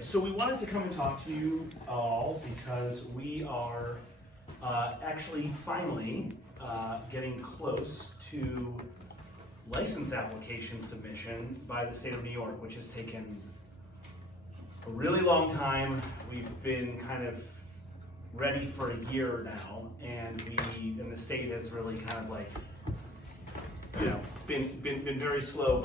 Okay, so we wanted to come and talk to you all because we are actually finally getting close to license application submission by the state of New York, which has taken a really long time. We've been kind of ready for a year now, and the state has really kind of like, you know, been very slow,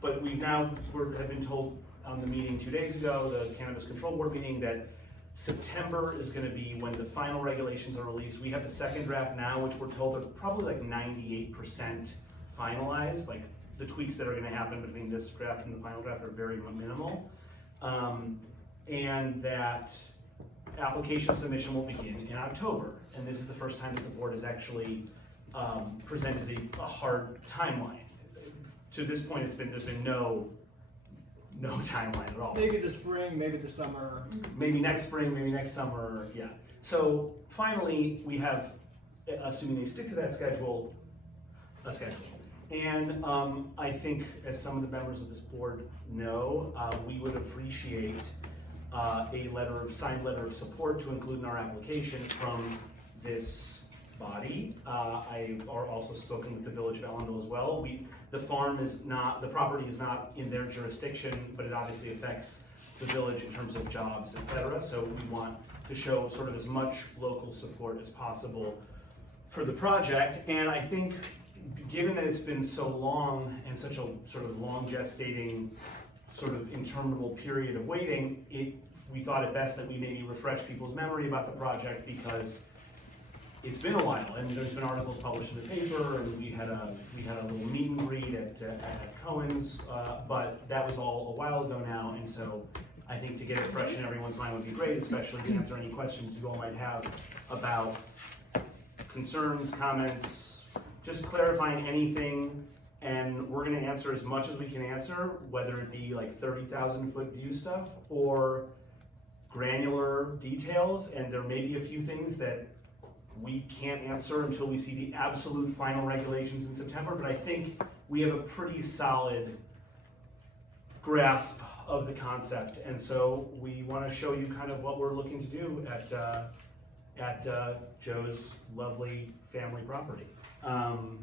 but we now have been told on the meeting 2 days ago, the Cannabis Control Board meeting, that September is going to be when the final regulations are released. We have the second draft now, which we're told are probably like 98% finalized. Like the tweaks that are going to happen between this draft and the final draft are very minimal. And that application submission will begin in October. And this is the first time that the board has actually presented a hard timeline. To this point, there's been no timeline at all. Maybe the spring, maybe the summer. Maybe next spring, maybe next summer, yeah. So finally, we have, assuming they stick to that schedule, a schedule. And I think, as some of the members of this board know, we would appreciate a signed letter of support to include in our application from this body. I've also spoken with the Village of Ellenville as well. The property is not in their jurisdiction, but it obviously affects the village in terms of jobs, etc. So we want to show sort of as much local support as possible for the project. And I think, given that it's been so long and such a sort of long gestating, sort of interminable period of waiting, we thought it best that we maybe refresh people's memory about the project, because it's been a while, and there's been articles published in the paper, and we had a little meet and greet at Cohen's, but that was all a while ago now, and so I think to get it fresh in everyone's mind would be great, especially to answer any questions you all might have about concerns, comments, just clarifying anything, and we're going to answer as much as we can answer, whether it be like 30,000 foot view stuff or granular details, and there may be a few things that we can't answer until we see the absolute final regulations in September, but I think we have a pretty solid grasp of the concept, and so we want to show you kind of what we're looking to do at Joe's lovely family property. And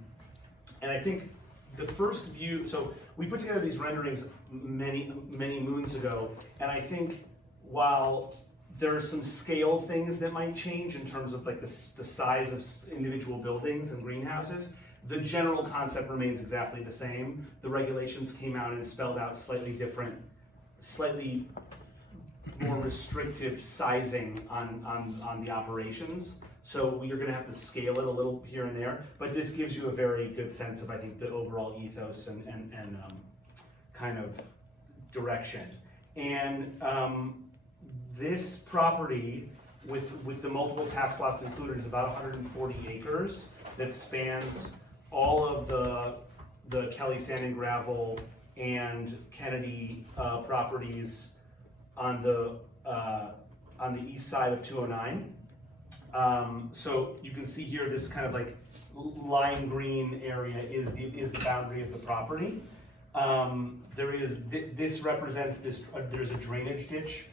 I think the first view, so we put together these renderings many moons ago, and I think while there are some scale things that might change in terms of like the size of individual buildings and greenhouses, the general concept remains exactly the same. The regulations came out and spelled out slightly different, slightly more restrictive sizing on the operations. So we are going to have to scale it a little here and there, but this gives you a very good sense of, I think, the overall ethos and kind of direction. And this property, with the multiple tax lots included, is about 140 acres that spans all of the Kelly Sand and Gravel and Kennedy properties on the east side of 209. So you can see here, this kind of like lime green area is the boundary of the property. This represents this. There's a drainage ditch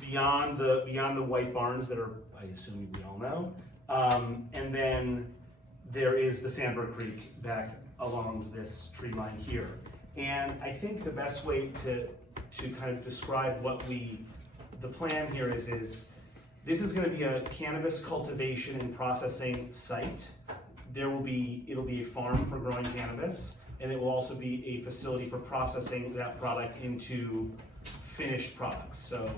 beyond the white barns that are, I assume we all know, and then there is the Sandberg Creek back along this tree line here. And I think the best way to kind of describe the plan here is this is going to be a cannabis cultivation and processing site. It'll be a farm for growing cannabis, and it will also be a facility for processing that product into finished products. So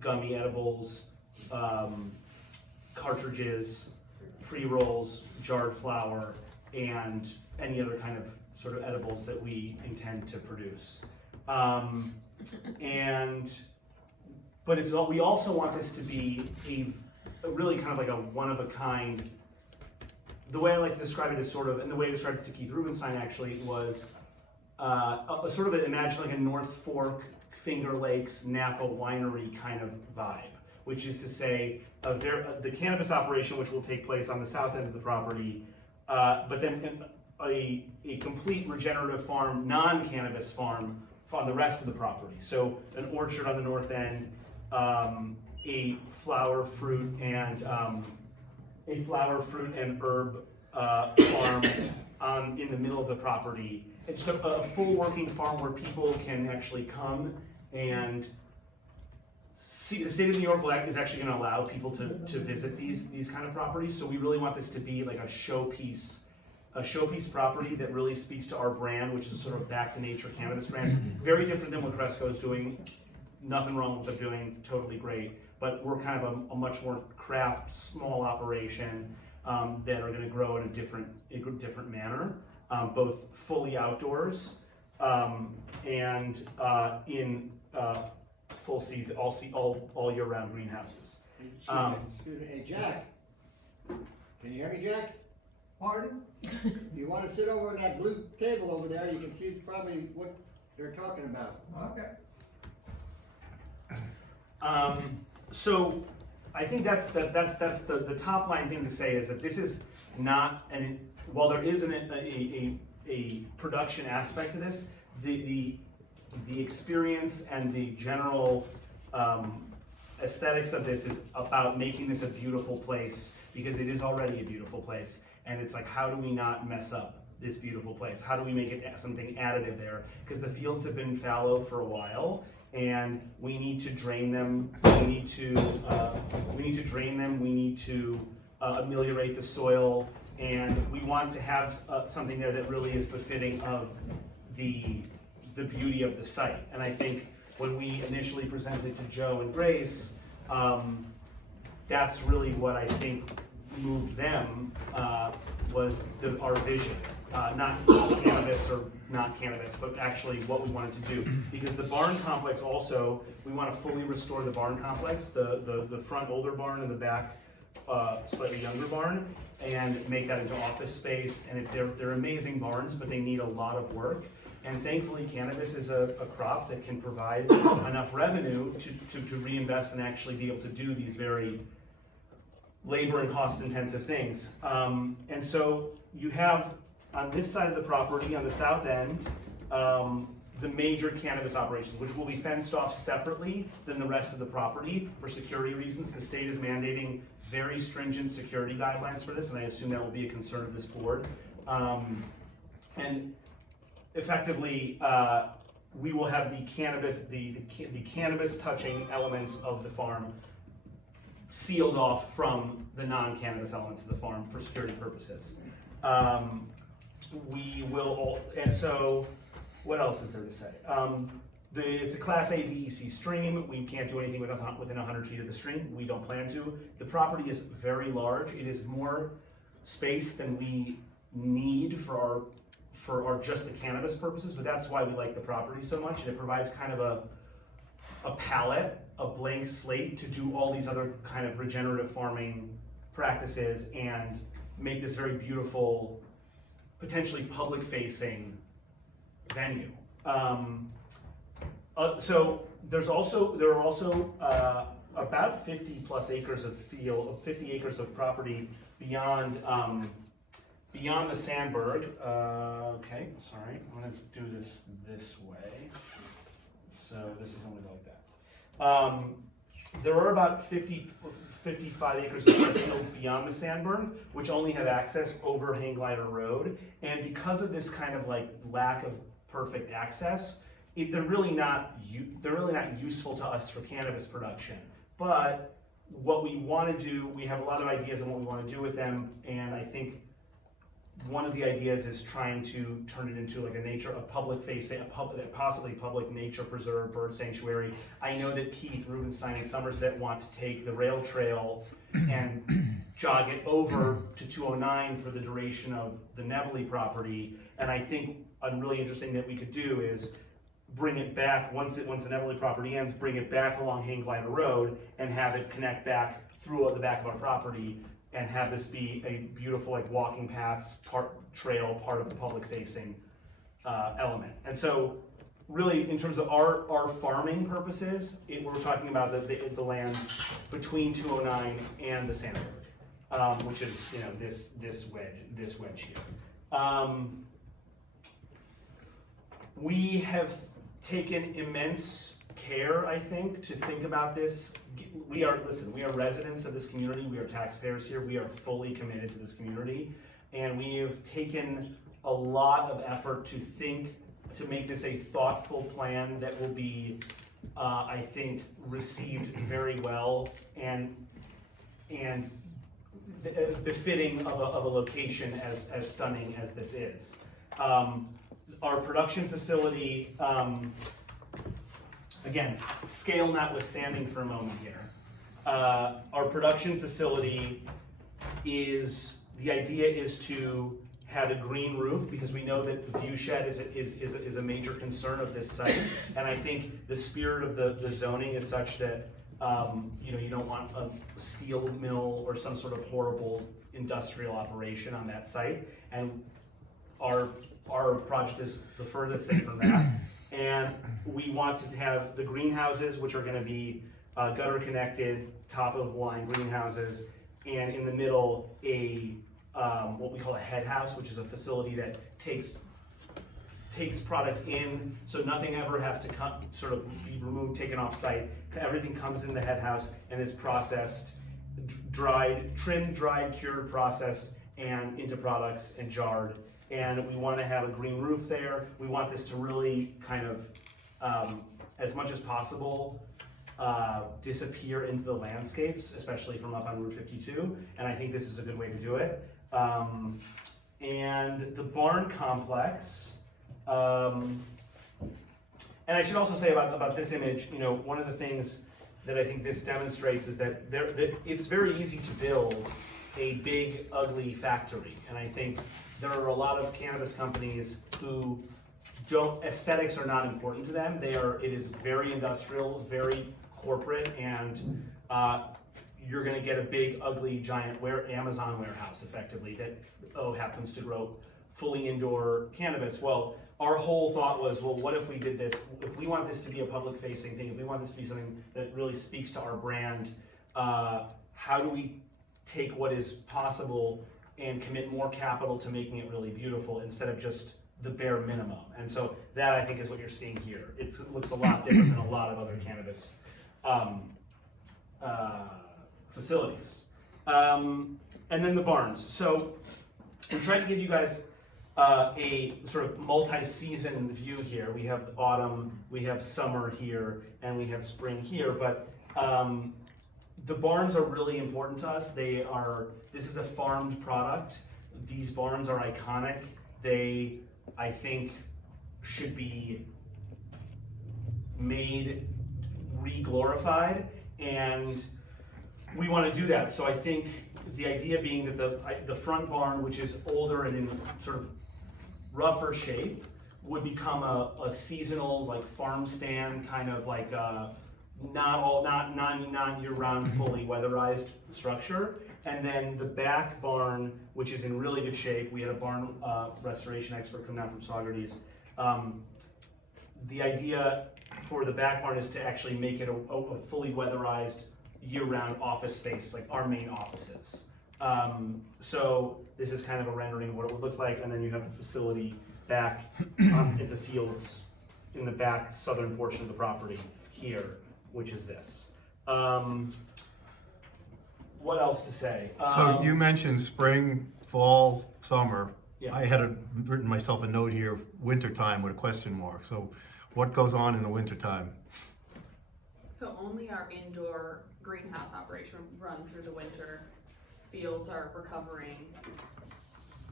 gummy edibles, cartridges, pre-rolls, jarred flower, and any other kind of sort of edibles that we intend to produce. But we also want this to be a really kind of like a one-of-a-kind. The way I like to describe it is sort of, and the way I described it to Keith Rubenstein actually was sort of imagine like a North Fork, Finger Lakes, Napa winery kind of vibe, which is to say the cannabis operation, which will take place on the south end of the property, but then a complete regenerative farm, non-cannabis farm on the rest of the property. So an orchard on the north end, a flower, fruit, and herb farm in the middle of the property. It's a full working farm where people can actually come and see. The state of New York is actually going to allow people to visit these kind of properties. So we really want this to be like a showpiece property that really speaks to our brand, which is a sort of back to nature cannabis brand. Very different than what Cresco is doing. Nothing wrong with what they're doing, totally great. But we're kind of a much more craft, small operation that are going to grow in a different manner, both fully outdoors and in full season, all year round greenhouses. Excuse me, hey Jack, can you hear me, Jack? Pardon? You want to sit over at that blue table over there, you can see probably what they're talking about. Okay. So I think that's the top line thing to say is that this is not, and while there is a production aspect to this, the experience and the general aesthetics of this is about making this a beautiful place, because it is already a beautiful place. And it's like, how do we not mess up this beautiful place? How do we make it something additive there? Because the fields have been fallow for a while, and we need to drain them. We need to drain them. We need to ameliorate the soil, and we want to have something there that really is befitting of the beauty of the site. And I think when we initially presented to Joe and Grace, that's really what I think moved them, was our vision. Not cannabis or not cannabis, but actually what we wanted to do. Because the barn complex also, we want to fully restore the barn complex, the front older barn and the back slightly younger barn, and make that into office space. And they're amazing barns, but they need a lot of work. And thankfully, cannabis is a crop that can provide enough revenue to reinvest and actually be able to do these very labor and cost intensive things. And so you have on this side of the property, on the south end, the major cannabis operations, which will be fenced off separately than the rest of the property for security reasons. The state is mandating very stringent security guidelines for this, and I assume that will be a concern of this board. And effectively, we will have the cannabis touching elements of the farm sealed off from the non-cannabis elements of the farm for security purposes. We will, and so what else is there to say? It's a Class A DEC stream. We can't do anything within 100 feet of the stream. We don't plan to. The property is very large. It is more space than we need for our just the cannabis purposes, but that's why we like the property so much. And it provides kind of a palette, a blank slate to do all these other kind of regenerative farming practices and make this very beautiful, potentially public-facing venue. So there are also about 50 plus acres of 50 acres of property beyond the Sandberg. Okay, sorry, I'm gonna do this way. So this is only like that. There are about 55 acres of fields beyond the Sandberg, which only have access over Hang Glider Road. And because of this kind of like lack of perfect access, they're really not useful to us for cannabis production. But what we want to do, we have a lot of ideas on what we want to do with them, and I think one of the ideas is trying to turn it into like possibly public nature preserve, bird sanctuary. I know that Keith Rubenstein in Somerset want to take the rail trail and jog it over to 209 for the duration of the Neville property. And I think a really interesting that we could do is bring it back once the Neville property ends, bring it back along Hang Glider Road and have it connect back through the back of our property, and have this be a beautiful like walking paths, trail, part of the public facing element. And so really in terms of our farming purposes, we're talking about the land between 209 and the Sandberg, which is this wedge here. We have taken immense care, I think, to think about this. We are residents of this community, we are taxpayers here, we are fully committed to this community, and we have taken a lot of effort to make this a thoughtful plan that will be, I think, received very well and befitting of a location as stunning as this is. Our production facility, again, scale notwithstanding for a moment here. Our production facility the idea is to have a green roof, because we know that the view shed is a major concern of this site. And I think the spirit of the zoning is such that you don't want a steel mill or some sort of horrible industrial operation on that site. And our project is the furthest thing from that. And we want to have the greenhouses, which are gonna be gutter connected, top of line greenhouses, and in the middle, what we call a head house, which is a facility that takes product in, so nothing ever has to be removed, taken off site. Everything comes in the head house and is processed, trimmed, dried, cured, processed, and into products and jarred. And we want to have a green roof there. We want this to really kind of, as much as possible, disappear into the landscapes, especially from up on Route 52. And I think this is a good way to do it. And the barn complex, and I should also say about this image, one of the things that I think this demonstrates is that it's very easy to build a big, ugly factory. And I think there are a lot of cannabis companies who aesthetics are not important to them. It is very industrial, very corporate, and you're gonna get a big, ugly, giant Amazon warehouse, effectively, that happens to grow fully indoor cannabis. Well, our whole thought was, well, what if we did this? If we want this to be a public-facing thing, if we want this to be something that really speaks to our brand, how do we take what is possible and commit more capital to making it really beautiful instead of just the bare minimum? And so that, I think, is what you're seeing here. It looks a lot different than a lot of other cannabis facilities. And then the barns. So I'm trying to give you guys a sort of multi-season view here. We have autumn, we have summer here, and we have spring here, but the barns are really important to us. This is a farmed product. These barns are iconic. They, I think, should be made re-glorified, and we want to do that. So I think the idea being that the front barn, which is older and in sort of rougher shape, would become a seasonal, like, farm stand, kind of like not year-round, fully weatherized structure. And then the back barn, which is in really good shape, we had a barn restoration expert come down from Saugerties. The idea for the back barn is to actually make it a fully weatherized, year-round office space, like our main offices. So this is kind of a rendering of what it would look like, and then you have the facility back in the fields in the back southern portion of the property here, which is this. What else to say? So you mentioned spring, fall, summer. Yeah. I had written myself a note here, wintertime with a question mark. So what goes on in the wintertime? So only our indoor greenhouse operation run through the winter. Fields are recovering.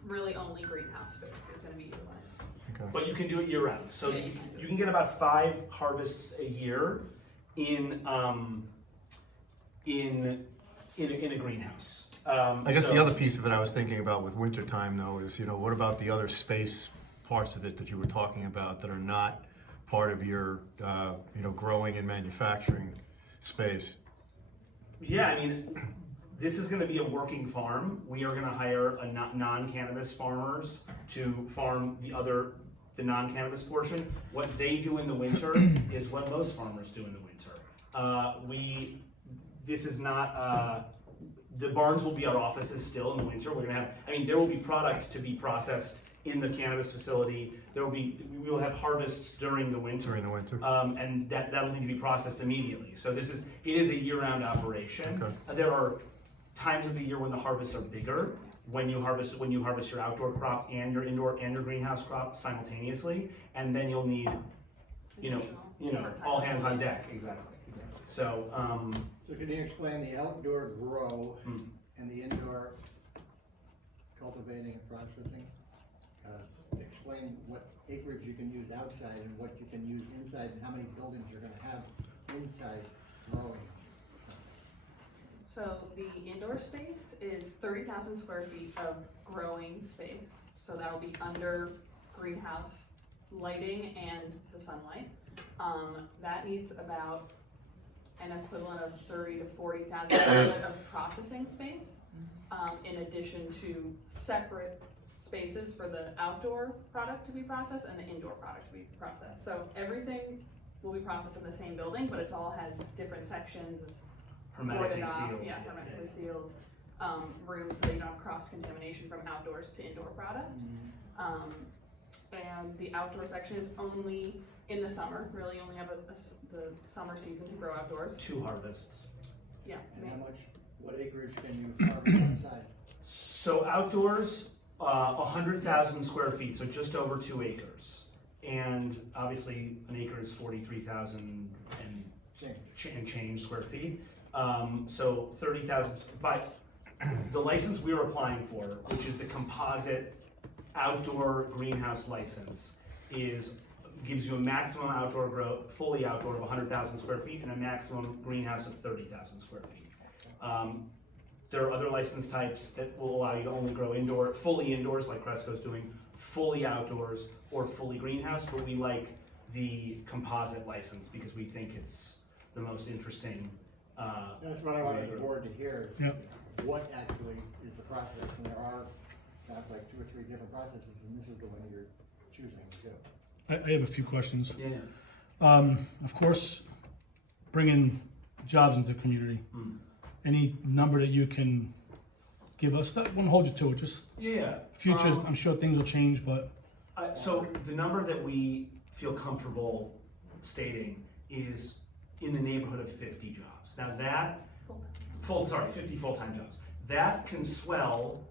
Really only greenhouse space is going to be utilized. Okay. But you can do it year round. So Yeah, you can get about 5 harvests a year in a greenhouse. I guess the other piece of it I was thinking about with wintertime though is, what about the other space parts of it that you were talking about that are not part of your, growing and manufacturing space? Yeah, I mean, this is going to be a working farm. We are going to hire non-cannabis farmers to farm the non-cannabis portion. What they do in the winter is what most farmers do in the winter. This is not, the barns will be our offices still in the winter. We're going to have, there will be product to be processed in the cannabis facility. We will have harvests during the winter. During the winter. And that'll need to be processed immediately. So it is a year-round operation. Okay. There are times of the year when the harvests are bigger, when you harvest your outdoor crop and your indoor and your greenhouse crop simultaneously, and then you'll need, all hands on deck. Exactly. So, So can you explain the outdoor grow and the indoor cultivating and processing? Explain what acreage you can use outside and what you can use inside, and how many buildings you're gonna have inside growing. So the indoor space is 30,000 square feet of growing space. So that'll be under greenhouse lighting and the sunlight. That needs about an equivalent of 30 to 40,000 square foot of processing space, in addition to separate spaces for the outdoor product to be processed and the indoor product to be processed. So everything will be processed in the same building, but it all has different sections. hermetically Boarded off, sealed. yeah, hermetically sealed rooms so that you don't have cross-contamination from outdoors to indoor product. And the outdoor section is only in the summer, really only have the summer season to grow outdoors. 2 harvests. Yeah. And what acreage can you harvest inside? So outdoors, 100,000 square feet, so just over 2 acres. And obviously, an acre is 43,000 and change square feet. So 30,000, but the license we were applying for, which is the composite outdoor greenhouse license, gives you a maximum outdoor growth, fully outdoor of 100,000 square feet and a maximum greenhouse of 30,000 square feet. There are other license types that will allow you to only grow fully indoors, like Cresco's doing, fully outdoors, or fully greenhouse, but we like the composite license because we think it's the most interesting. That's what I wanted the board to hear, is Yep. what actually is the process, and there are, sounds like 2 or 3 different processes, and this is the one you're choosing to do. I have a few questions. Yeah. Of course, bringing jobs into the community. Any number that you can give us, that won't hold you to it, just Yeah. future, I'm sure things will change, but So the number that we feel comfortable stating is in the neighborhood of 50 jobs. Now that, 50 full-time jobs. That can swell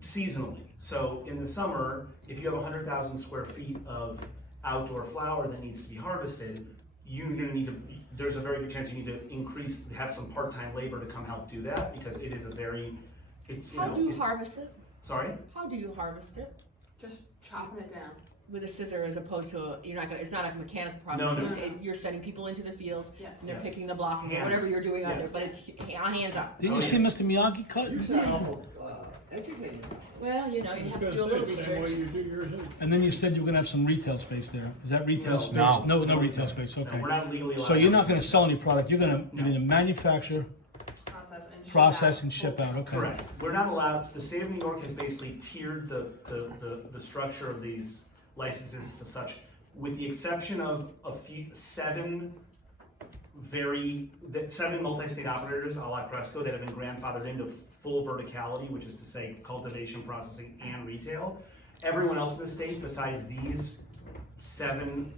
seasonally. So in the summer, if you have 100,000 square feet of outdoor flower that needs to be harvested, you're gonna need to, there's a very good chance you need to have some part-time labor to come help do that, because it is How do you harvest it? Sorry? How do you harvest it? Just chopping it down. With a scissor as opposed to, it's not a mechanical process. No, no. You're sending people into the fields Yes. and they're Yes. picking the blossoms or Hands. whatever you're doing out there, Yes. but it's hands up. didn't Oh, you see yes. Mr. Miyagi cut? You sound awful educated. Well, you have to do a little research. And then you said you were gonna have some retail space there. Is that retail No. space? No. No retail space, No, okay. we're not legally allowed. So you're not gonna sell any product, you're gonna manufacture, Process and ship out, okay. Correct. We're not allowed, the state of New York has basically tiered the structure of these licenses as such, with the exception of seven multi-state operators a la Cresco that have been grandfathered into full verticality, which is to say cultivation, processing, and retail. Everyone else in the state, besides these 7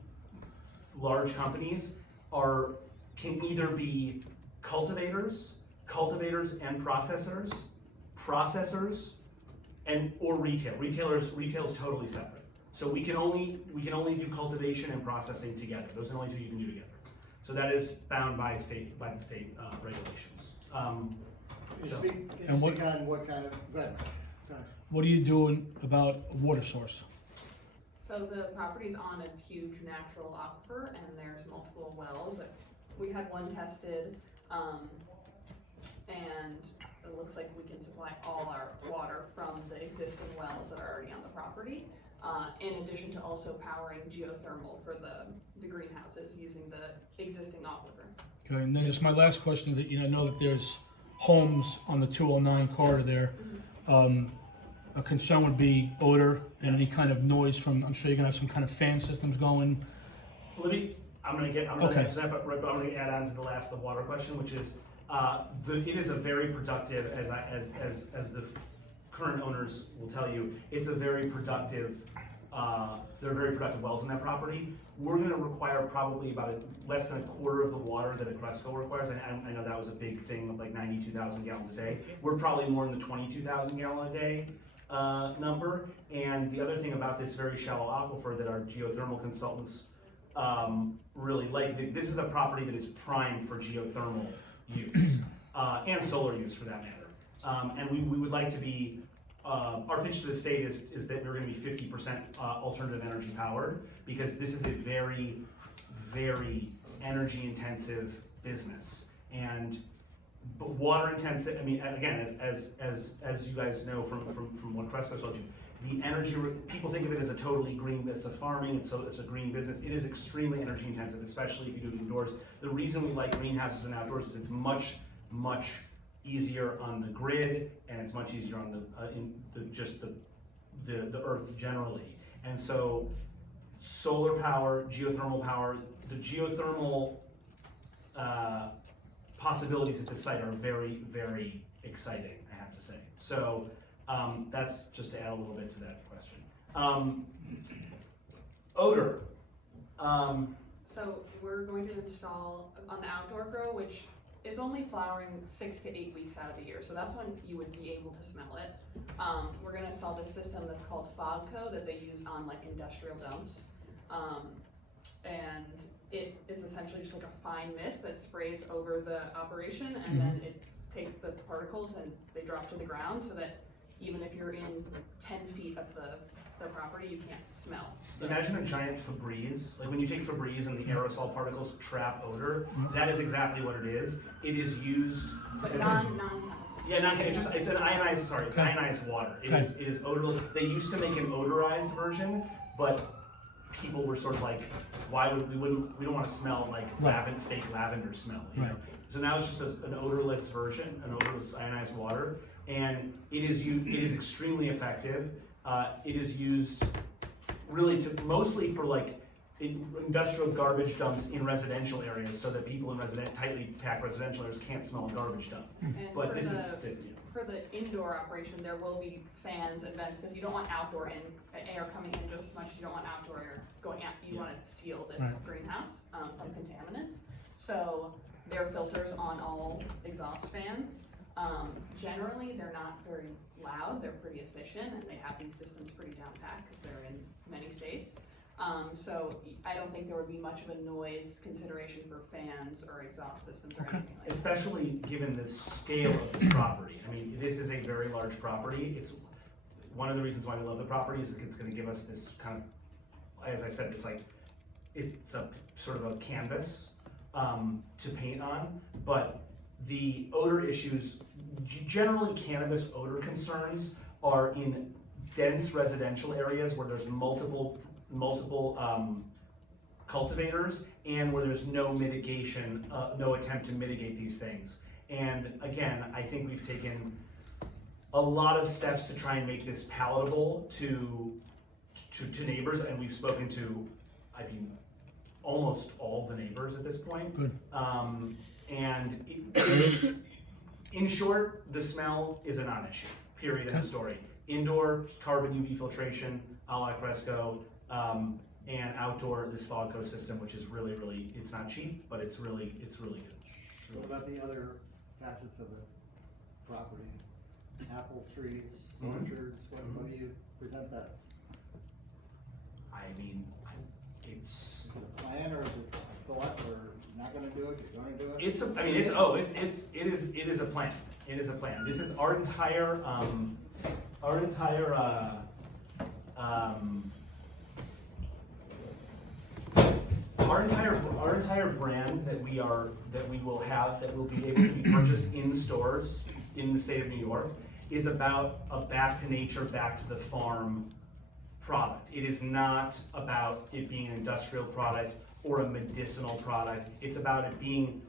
large companies, can either be cultivators and processors, or retail. Retail's totally separate. So we can only do cultivation and processing together. Those are the only 2 you can do together. So that is bound by the state regulations. Can you So- speak And what- on what kind of, go ahead. what are you doing about a water source? So the property's on a huge natural aquifer, and there's multiple wells. We had one tested, and it looks like we can supply all our water from the existing wells that are already on the property, in addition to also powering geothermal for the greenhouses using the existing aquifer. Okay, and then just my last question, that, I know that there's homes on the 209 corridor there. A concern would be odor and any kind of noise from, I'm sure you're gonna have some kind of fan systems going. I'm gonna Okay. answer that, but I'm gonna add on to the water question, which is, it is a very productive, as the current owners will tell you, it's a very productive, there are very productive wells in that property. We're gonna require probably about less than a quarter of the water that a Cresco requires. I know that was a big thing, like 92,000 gallons a day. We're probably more in the 22,000 gallon a day number. And the other thing about this very shallow aquifer that our geothermal consultants really like, this is a property that is primed for geothermal use and solar use for that matter. And we would like to be, our pitch to the state is that we're gonna be 50% alternative energy powered, because this is a very, very energy intensive business. And but water intensive, I mean, again, as you guys know from what Cresco told you, the energy, people think of it as a totally green, it's a farming, it's a green business. It is extremely energy intensive, especially if you do it indoors. The reason we like greenhouses and outdoors is it's much easier on the grid, and it's much easier on the earth generally. And so solar power, geothermal power, the geothermal possibilities at this site are very, very exciting, I have to say. So that's just to add a little bit to that question. Odor. So we're going to install on the outdoor grow, which is only flowering 6 to 8 weeks out of the year. So that's when you would be able to smell it. We're gonna install this system that's called FogCo that they use on like industrial dumps. And it is essentially just like a fine mist that sprays over the operation, and then it takes the particles and they drop to the ground, so that even if you're in 10 feet of their property, you can't smell. Imagine a giant Febreze, like when you take Febreze and the aerosol particles trap odor, that is exactly what it is. It is used. But non Yeah, it's an ionized water. It is odorless. They used to make an odorized version, but people were sort of like, why would we don't want to smell like fake lavender smell, you know? So now it's just an odorless version, an odorless ionized water, and it is extremely effective. It is used really mostly for like industrial garbage dumps in residential areas, so that people in tightly packed residential areas can't smell a garbage dump. And But for the indoor operation, there will be fans and vents, because you don't want outdoor air coming in just as much as you don't want outdoor air going out. You want to seal this greenhouse from contaminants. So there are filters on all exhaust fans. Generally, they're not very loud. They're pretty efficient, and they have these systems pretty down pat because they're in many states. So I don't think there would be much of a noise consideration for fans or exhaust systems or anything like that. Especially given the scale of this property. I mean, this is a very large property. It's one of the reasons why we love the property is it's going to give us this kind of, as I said, it's a sort of a canvas to paint on. But the odor issues, generally cannabis odor concerns are in dense residential areas where there's multiple cultivators, and where there's no mitigation, no attempt to mitigate these things. And again, I think we've taken a lot of steps to try and make this palatable to neighbors, and we've spoken to, I mean, almost all the neighbors at this point. Good. And in short, the smell is a non-issue, period, end of story. Indoor, carbon UV filtration, a la Cresco, and outdoor, this FogCo system, which is really, really, it's not cheap, but it's really good. What about the other facets of the property? Apple trees, orchards, what do you present that? I mean, it's. Is it a plan, or is it a thought, or not gonna do it, you're gonna do it? It is a plan. It is a plan. This is our entire brand that we will be able to be purchased in stores in the state of New York is about a back to nature, back to the farm product. It is not about it being an industrial product or a medicinal product. It's about it being,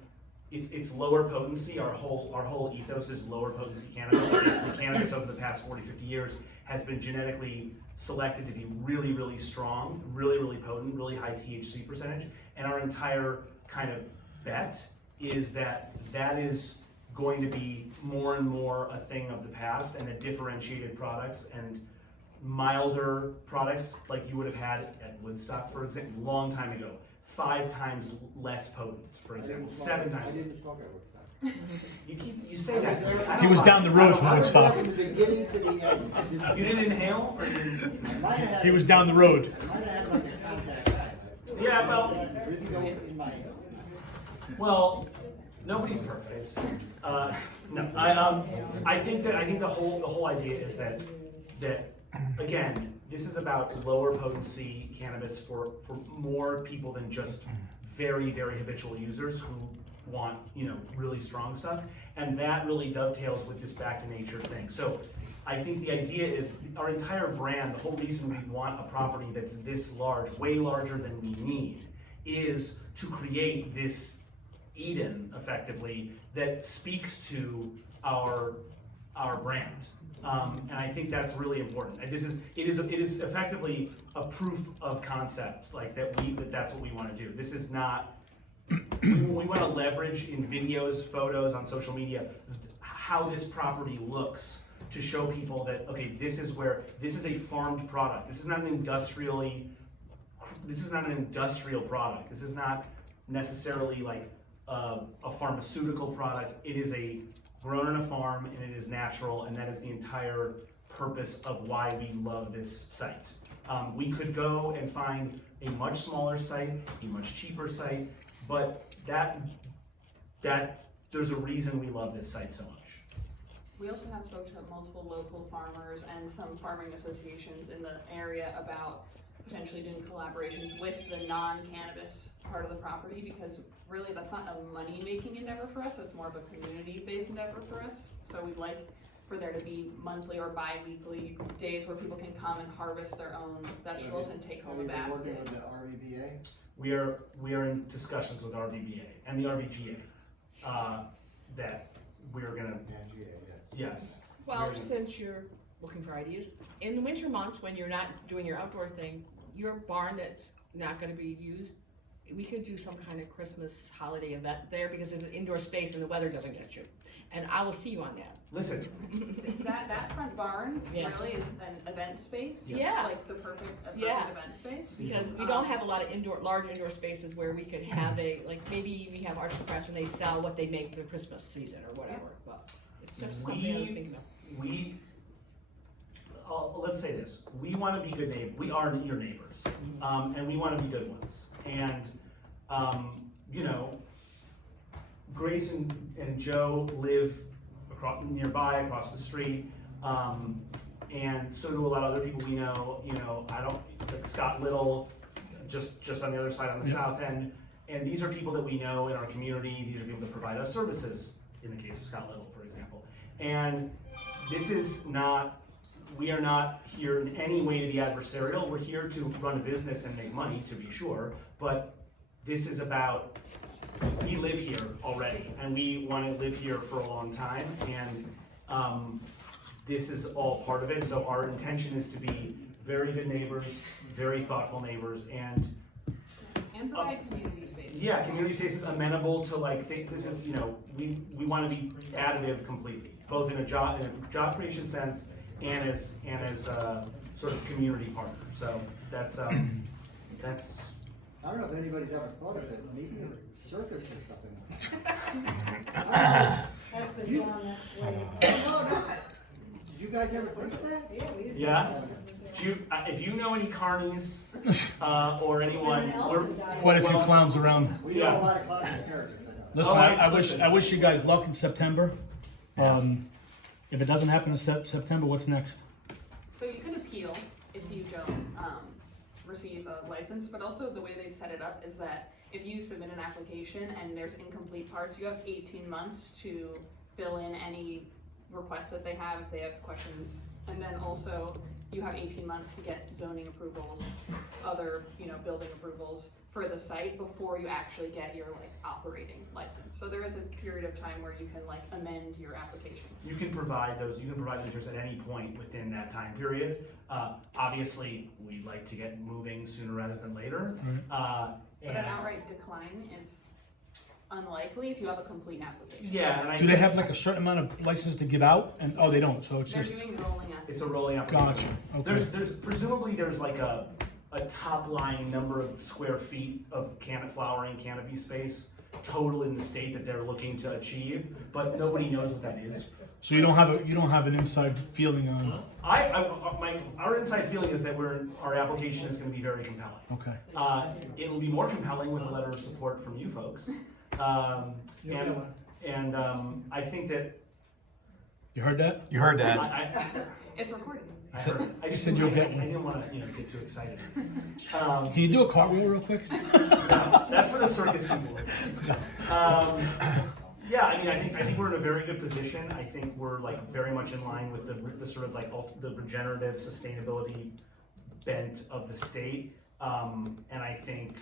it's lower potency. Our whole ethos is lower potency cannabis. The cannabis over the past 40, 50 years has been genetically selected to be really, really strong, really, really potent, really high THC percentage. And our entire kind of bet is that is going to be more and more a thing of the past, and that differentiated products and milder products like you would have had at Woodstock, for example, a long time ago, 5 times less potent, for example, 7 times. I didn't smoke at Woodstock. You say that to me. I He don't was mind. down the road from I was Woodstock. there from the beginning to the end. You didn't inhale? Or you didn't? I might have had- He was down the road. I might have had like a contact high. but Yeah, well- it didn't go in my. Well, nobody's perfect. No, I think the whole idea is that again, this is about lower potency cannabis for more people than just very, very habitual users who want, really strong stuff. And that really dovetails with this back to nature thing. So I think the idea is our entire brand, the whole reason we want a property that's this large, way larger than we need, is to create this Eden, effectively, that speaks to our brand. And I think that's really important. And it is effectively a proof of concept, like that's what we want to do. This is not, we want to leverage in videos, photos, on social media, how this property looks to show people that, okay, this is a farmed product. This is not an industrial product. This is not necessarily like a pharmaceutical product. It is grown on a farm, and it is natural, and that is the entire purpose of why we love this site. We could go and find a much smaller site, a much cheaper site, but that there's a reason we love this site so much. We also have spoken to multiple local farmers and some farming associations in the area about potentially doing collaborations with the non-cannabis part of the property, because really that's not a money-making endeavor for us, it's more of a community-based endeavor for us. So we'd like for there to be monthly or bi-weekly days where people can come and harvest their own vegetables and take home a Have you been working basket. with the RVBA? We are in discussions with RVBA and the RVGA that we're gonna, And GA, yes. Well, We're gonna- since you're looking for ideas, in the winter months when you're not doing your outdoor thing, your barn that's not gonna be used, we could do some kind of Christmas holiday event there because there's an indoor space and the weather doesn't get you. And I will see you on that. Listen, That front barn Yeah. really is an event space. Yes. Yeah. Like the perfect Yeah. event space. Because we don't have a lot of large indoor spaces where we could have maybe we have arts and crafts and they sell what they make for the Christmas season or whatever, but it's just something I was thinking of. let's say this, we wanna be good neighbors, we are your neighbors, and we wanna be good ones. And, Grace and Joe live nearby, across the street, and so do a lot of other people we know, like Scott Little, just on the other side on the south end. And these are people that we know in our community, these are people that provide us services, in the case of Scott Little, for example. And we are not here in any way to be adversarial, we're here to run a business and make money, to be sure, but this is about, we live here already, and we want to live here for a long time, and this is all part of it. So our intention is to be very good neighbors, very thoughtful neighbors, and provide community space. yeah, community spaces amenable to this is, we want to be additive completely, both in a job creation sense and as a sort of community partner. So that's I don't know if anybody's ever thought of it, maybe a circus or something. That's been done, that's way. Did you guys ever think of that? Yeah, we used to. Yeah. If you know any carnies or anyone, we're Quite a few clowns around. We know a lot of classic characters, I know. Listen, Oh, I listen. wish you guys luck in September. If it doesn't happen in September, what's next? So you can appeal if you don't receive a license, but also the way they set it up is that if you submit an application and there's incomplete parts, you have 18 months to fill in any requests that they have if they have questions. And then also you have 18 months to get zoning approvals, other, building approvals for the site before you actually get your operating license. So there is a period of time where you can amend your application. You can provide interest at any point within that time period. Obviously, we'd like to get moving sooner rather than later. But an outright decline is unlikely if you have a complete application. Yeah, and I Do they think have like a certain amount of license to give out? And, oh, they don't, so it's They're just, doing rolling applications. it's a rolling application. gotcha, okay. There's presumably there's like a top line number of square feet of flowering canopy space total in the state that they're looking to achieve, but nobody knows what that is. So you don't have an inside feeling on, Our inside feeling is that our application is gonna be very compelling. okay. It'll be more compelling with a letter of support from you folks. And I think that, You heard that? You heard that. It's recorded. I heard, I just said you'll get I one. didn't wanna, get too excited. Can you do a cartwheel real quick? No, that's for the circus people. Yeah, I mean, I think we're in a very good position. I think we're like very much in line with the sort of like the regenerative sustainability bent of the state. And I think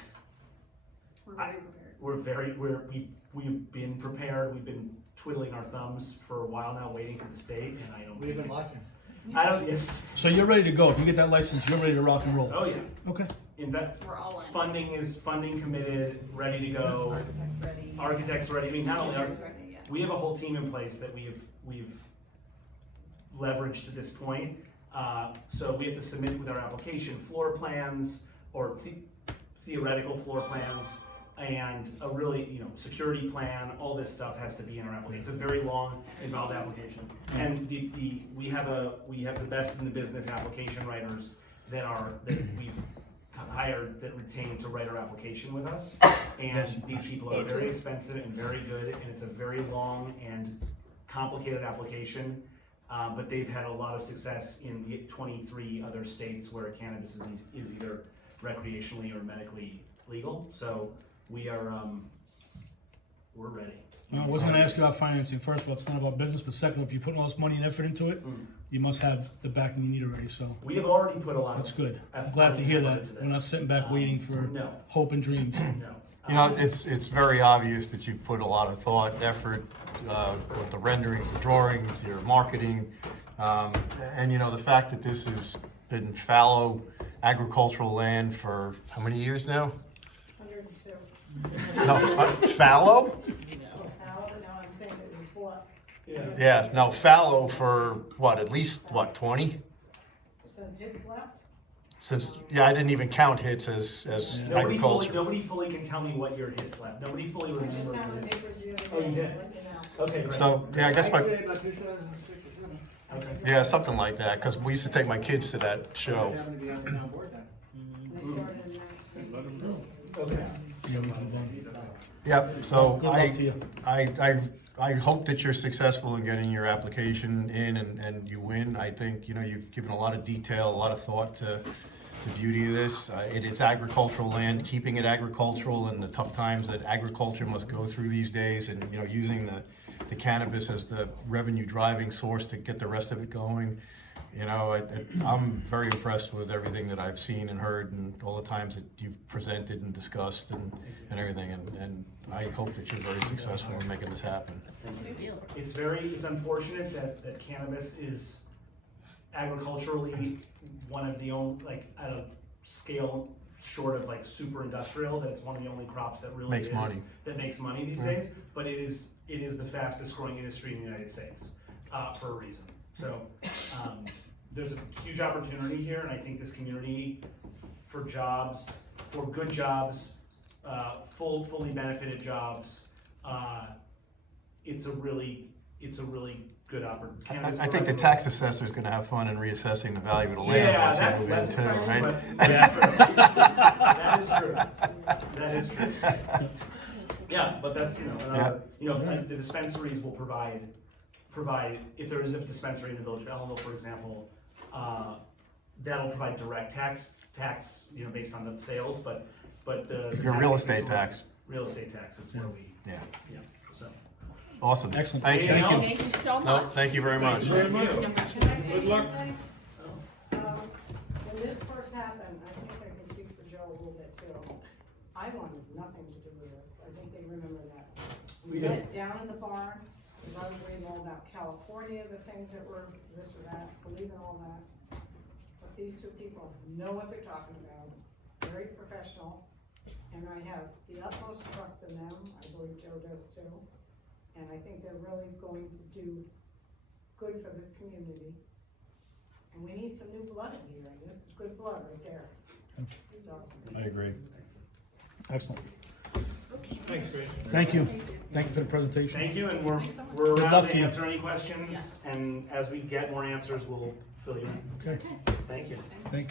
We're very prepared. we've been prepared. We've been twiddling our thumbs for a while now, waiting for the state, and We've been watching. Yes. So you're ready to go. If you get that license, you're ready to rock and roll. Oh, yeah. Okay. We're all in. Funding committed, ready to go. Architects ready. Architects ready. I mean, not only Engineers ready, yeah. we have a whole team in place that we've leveraged to this point. So we have to submit with our application floor plans or theoretical floor plans and a really, security plan. All this stuff has to be in our application. It's a very long, involved application. And we have the best in the business application writers that we've hired, that retain to write our application with us. And these people are very expensive and very good, and it's a very long and complicated application. But they've had a lot of success in the 23 other states where cannabis is either recreationally or medically legal. So we're ready. I wasn't gonna ask you about financing. First of all, it's not about business, but second, if you're putting all this money and effort into it, you must have the backing you need already, so We have already put a lot that's of good. I'm effort glad to hear into that. this. We're not sitting back waiting for No, hope and dreams. no. It's very obvious that you've put a lot of thought, effort, with the renderings, the drawings, your marketing. And the fact that this has been fallow agricultural land for how many years now? 102. No, fallow? How, no, I'm saying it was bought Yeah, no, fallow for at least 20? since hits left. Since, I didn't even count hits as agriculture. Nobody fully can tell me what your hits left. Nobody fully I just remembers found your the hits. papers the other day. Oh, you did? Let me know. Okay, great. So, I guess I'd say about 2006 or 7. Okay. something like that, because we used to take my kids to that I show. just happened to be on the town board then. They started in 19. Okay. Yeah, we can then. Yep, so Good luck to you. I hope that you're successful in getting your application in and you win. I think, you've given a lot of detail, a lot of thought to the beauty of this. It's agricultural land, keeping it agricultural and the tough times that agriculture must go through these days, and, using the cannabis as the revenue driving source to get the rest of it going. I'm very impressed with everything that I've seen and heard and all the times that you've presented and discussed and everything, and I hope that you're very successful in making this happen. It's unfortunate that cannabis is agriculturally one of the only, at a scale short of super industrial, that it's one of the only crops that really Makes money. that makes money these days. But it is the fastest growing industry in the United States, for a reason. So, there's a huge opportunity here, and I think this community, for jobs, for good jobs, fully benefited jobs, it's a really good opportunity. I think the tax assessor is gonna have fun in reassessing the value of the land. Yeah, once you that's move in less too, exciting, right? but that is true. Yeah, but that's, the dispensaries will provide, if there is a dispensary in the village of Ellenville, for example, that'll provide direct tax, based on the sales, but the. Your real estate tax. Real estate tax is where we, Yeah, so. awesome. Excellent. Thank you. Anything else? Thank you so No, much. thank you very much. Thank you. Can I say anything? When this first happened, I think I can speak for Joe a little bit too. I wanted nothing to do with this. I think they remember that. We We do. met down in the barn, because I was reading all about California, the things that were this or that, believe in all that. But these two people know what they're talking about, very professional. And I have the utmost trust in them, I believe Joe does too. And I think they're really going to do good for this community. And we need some new blood in here, and this is good blood right there. So, I agree. Excellent. Thanks, Grace. Thank you. Thank you for the presentation. Thank you, and Thanks so much. we're Good around luck to to you. answer any questions, Yes. and as we get more answers, we'll fill you in. Okay, Thank you. thank you.